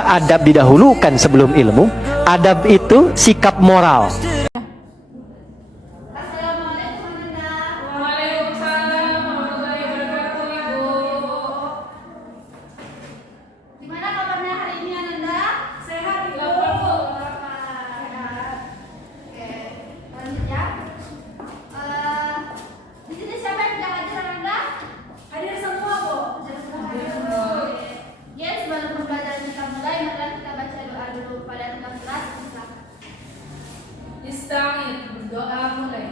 Kenapa adab didahulukan sebelum ilmu? Adab itu sikap moral. Doa mulai.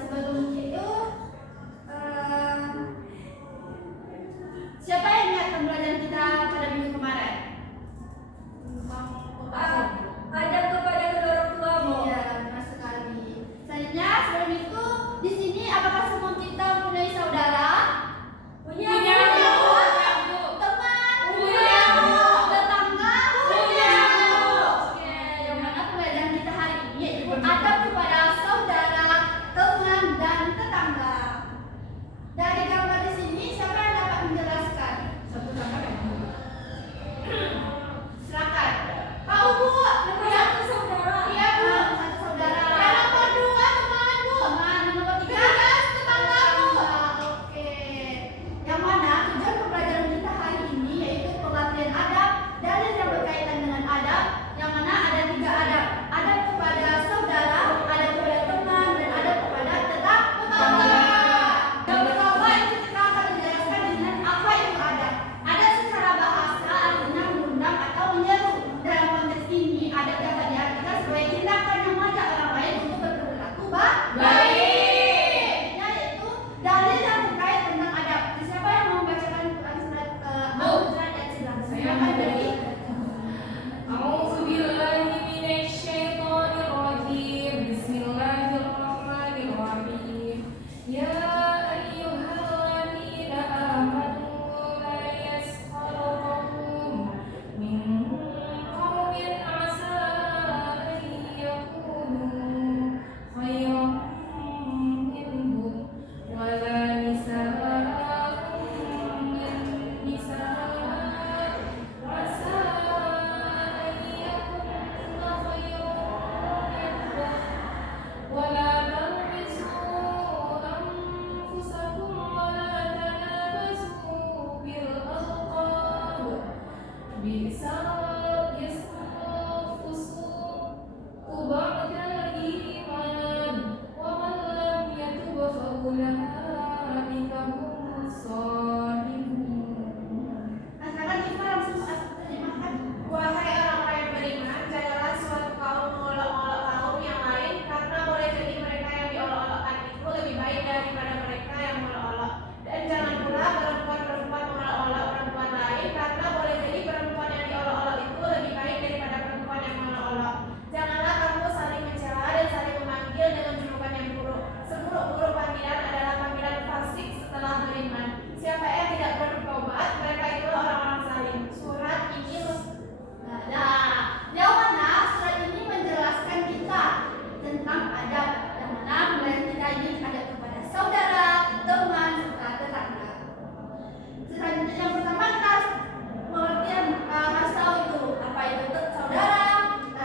Sebelum itu, siapa yang ingat pembelajaran kita pada minggu kemarin? Adab kepada kedua orang tua, Bu. Iya, benar sekali. Selanjutnya, sebelum itu, di sini apakah semua kita mempunyai saudara? Punya, Bu. Teman? Punya, Bu. Tetangga? Punya, Bu. Oke, yang mana pembelajaran kita hari ini yaitu adab kepada saudara, teman, dan tetangga. Dari gambar di sini, siapa yang dapat menjelaskan? Satu kamar ya, Bu. Silakan. Kau, Bu. Iya, itu saudara. Iya, Bu. Satu saudara. Yang nomor 2 teman, Bu. Teman. Yang nomor 3 tetangga, Bu. Oke. Yang mana tujuan pembelajaran kita hari ini yaitu pengertian adab, dalil yang berkaitan dengan adab, yang mana ada 3 adab. Adab kepada saudara, adab kepada teman, dan adab kepada tetangga. Yang pertama itu kita akan menjelaskan dengan apa itu adab. Adab secara bahasa artinya mengundang atau menyeru. Dalam konteks ini, adab dapat diartikan sebagai tindakan yang mengajak orang lain untuk berperilaku baik. Yaitu dalil yang terkait tentang adab. Siapa yang mau membacakan Quran surat Al-Hujurat ayat 11? Silakan dari A'udzu billahi minasyaitonir rajim. Bismillahirrahmanirrahim. Ya ayyuhalladzina amanu la yaskhar qaumun min qaumin 'asa an yakunu khairan minhum wa la nisaa'un min nisaa' 'asa an yakunna khairan minhum wa la talmizu anfusakum wa la tanabazu bil alqab bi'sal ismul fusuqu ba'dal iman wa man lam yatub fa ulaika humus shalimun. Asalkan kita langsung terjemahkan. Wahai orang-orang yang beriman, janganlah suatu kaum mengolok-olok kaum yang lain, karena boleh jadi mereka yang diolok-olokkan itu lebih baik daripada mereka yang mengolok-olok. Dan jangan pula perempuan-perempuan mengolok-olok perempuan lain, karena boleh jadi perempuan yang diolok-olok itu lebih baik daripada perempuan yang mengolok-olok. Janganlah kamu saling mencela dan saling memanggil dengan julukan yang buruk. Seburuk-buruk panggilan adalah panggilan fasik setelah beriman. Siapa yang tidak bertobat, mereka itu orang-orang zalim. Surat ini Nah, yang mana surat ini menjelaskan kita tentang adab, yang mana pembelajaran kita ini adab kepada saudara, teman, serta tetangga. Selanjutnya yang pertama kita pengertian harus tahu itu apa itu saudara,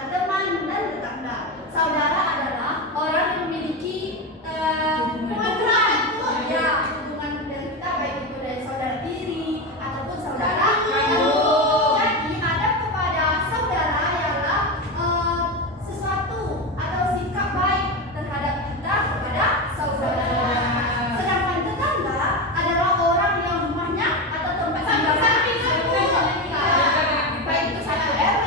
teman, dan tetangga. Saudara adalah orang yang memiliki hubungan dengan kita, baik itu dari saudara tiri ataupun saudara kandung. Jadi adab kepada saudara ialah sesuatu atau sikap baik terhadap kita kepada saudara. Sedangkan tetangga adalah orang yang rumahnya atau tempat tinggal kita, baik itu satu RW,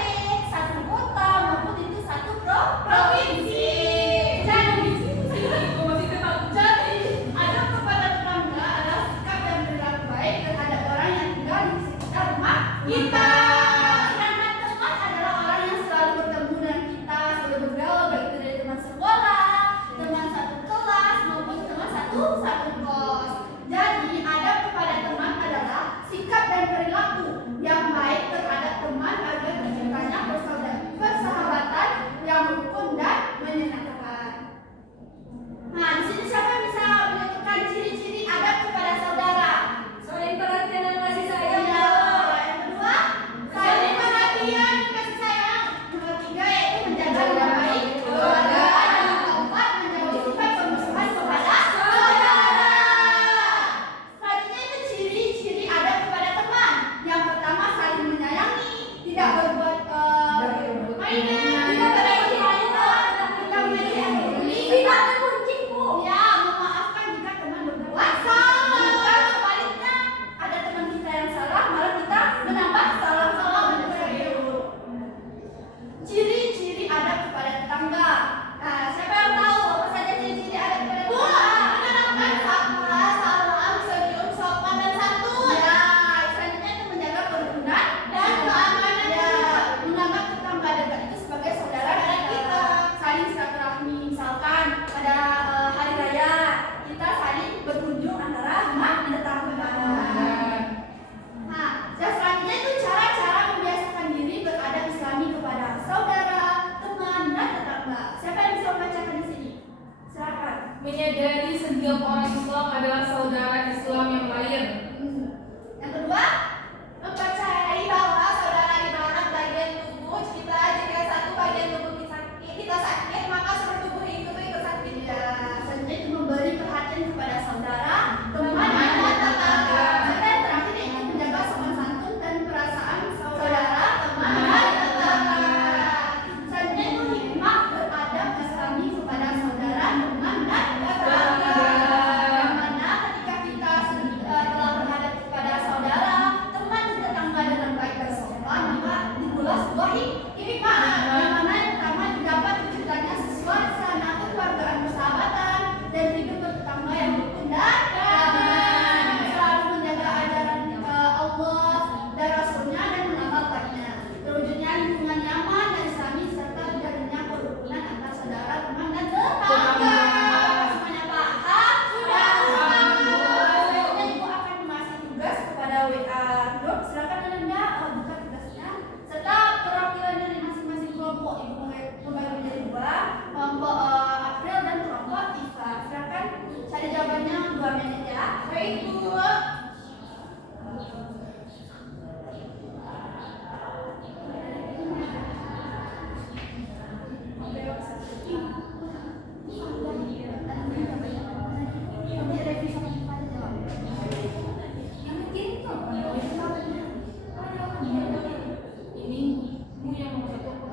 satu kota maupun itu satu provinsi. Jadi adab kepada tetangga adalah sikap dan perilaku baik terhadap orang yang tinggal di sekitar rumah kita. Sedangkan teman adalah orang yang selalu bertemu dengan kita, selalu bergaul, baik itu dari teman sekolah, teman satu kelas maupun teman satu kos. Jadi adab kepada teman adalah sikap dan perilaku yang baik terhadap teman agar terciptanya persahabatan menyadari setiap orang Islam adalah saudara Islam yang lain. Yang kedua, Mempercayai bahwa saudara di mana bagian tubuh kita, jika satu bagian tubuh kita sakit, maka seluruh tubuh itu ikut sakit. ya, selanjutnya itu memberi perhatian kepada saudara, teman, Teman, dan tetangga. tetangga. Serta yang terakhir yaitu menjaga sopan santun dan perasaan saudara, teman, dan tetangga. Selanjutnya itu hikmah beradab Islami kepada saudara, teman, dan tetangga. Yang mana ketika kita telah beradab kepada saudara, teman, dan tetangga dengan baik dan sopan, maka dimulai sebuah hikmah. Yang mana yang pertama didapat terciptanya suasana kekeluargaan persahabatan dan hidup bertetangga yang rukun dan damai, selalu menjaga ajaran Allah dan Rasulnya dan mengamalkannya, terwujudnya lingkungan nyaman dan islami serta terjadinya kerukunan antar saudara, teman, dan tetangga. Apakah semuanya paham? Sudah. Selanjutnya ibu akan mengasih tugas kepada WA grup. Silakan anda buka tugasnya serta perwakilan dari masing-masing kelompok. Ibu membagi menjadi dua, kelompok April dan kelompok Tifa. Silakan cari jawabannya 2 menit ya. Baik, Bu. Ini Bu yang nomor 1 apa?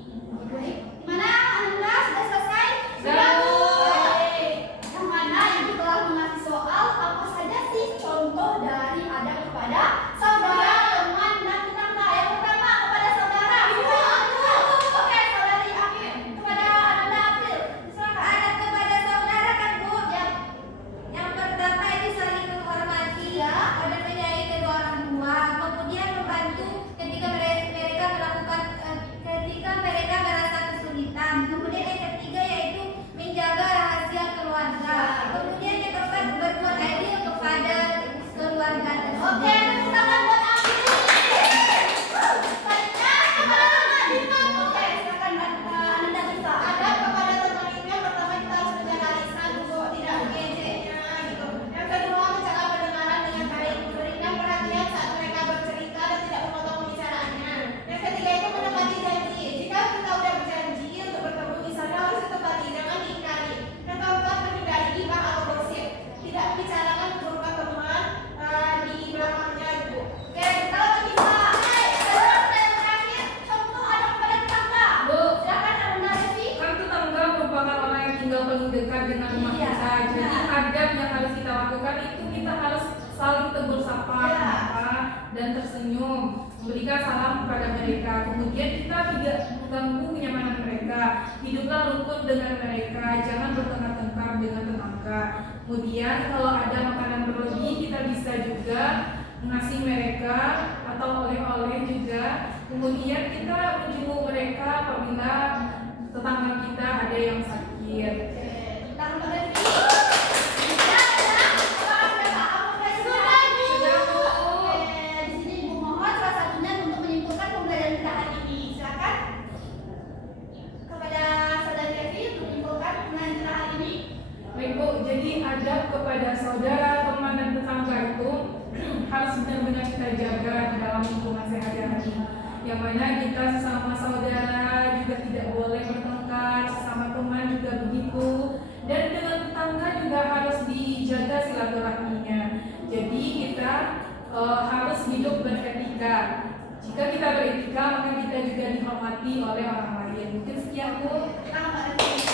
Gimana Anda sudah selesai? Sudah, Bu. Baik. Yang mana ibu telah mengasih soal apa saja sih contoh dari adab kepada saudara, teman, dan tetangga. Yang pertama kepada saudara. Oke, saudari April. Kepada Anda April. Silakan. Adab kepada saudara kan Bu? Ya. Yang pertama itu saling menghormati Ya. dan menyayangi kedua orang tua. Kemudian membantu ketika mereka melakukan ketika mereka merasa kesulitan. Kemudian yang ketiga yaitu menjaga rahasia keluarga. Kemudian yang keempat berbuat adil kepada keluarga tersebut. Oke, tepuk tangan buat April. Selanjutnya kepada teman Diva. Oke, silakan Anda Diva. Adab kepada teman itu yang pertama kita harus menjaga lisan, Bu, tidak mengejeknya gitu. Yang kedua, menjaga pendengaran dengan baik, memberikan perhatian saat mereka bercerita dan tidak memotong pembicaraannya. Yang ketiga itu menepati janji. Jika kita udah berjanji untuk bertemu di sana harus ditepati, jangan diingkari. Yang keempat, menghindari gibah atau gosip, tidak membicarakan keburukan teman di belakangnya, Bu. Oke, kalau Diva. Selanjutnya yang terakhir, contoh adab kepada tetangga. Bu, Silakan Anda Devi. kan tetangga merupakan orang yang tinggal paling dekat dengan rumah Iya. kita. Jadi adab yang harus kita lakukan itu kita harus saling tegur sapa, Iya. menyapa, dan tersenyum, memberikan salam kepada mereka. Kemudian kita tidak mengganggu kenyamanan mereka. Hiduplah rukun dengan mereka, jangan bertengkar-tengkar dengan tetangga. Kemudian kalau ada makanan berlebih kita bisa juga ngasih mereka atau oleh-oleh juga. Kemudian kita menjenguk mereka apabila tetangga kita ada yang sakit. Tangan Mbak Devi. Sudah ada? Apa Anda paham? Sudah, Bu. Sudah, Bu. Oke, di sini Ibu mohon salah satunya untuk menyimpulkan pembelajaran kita hari ini. Silakan. Kepada Saudari Devi untuk menyimpulkan pembelajaran kita hari ini. Baik Bu, jadi adab kepada saudara, teman, dan tetangga itu harus benar-benar kita jaga di dalam lingkungan sehari-hari. Yang mana kita sesama saudara juga tidak boleh bertengkar, sesama teman juga begitu. Dan dengan tetangga juga harus dijaga silaturahminya. Jadi kita harus hidup beretika. Jika kita beretika, maka kita juga dihormati oleh orang lain. Mungkin sekian Bu. Tangan Mbak Devi.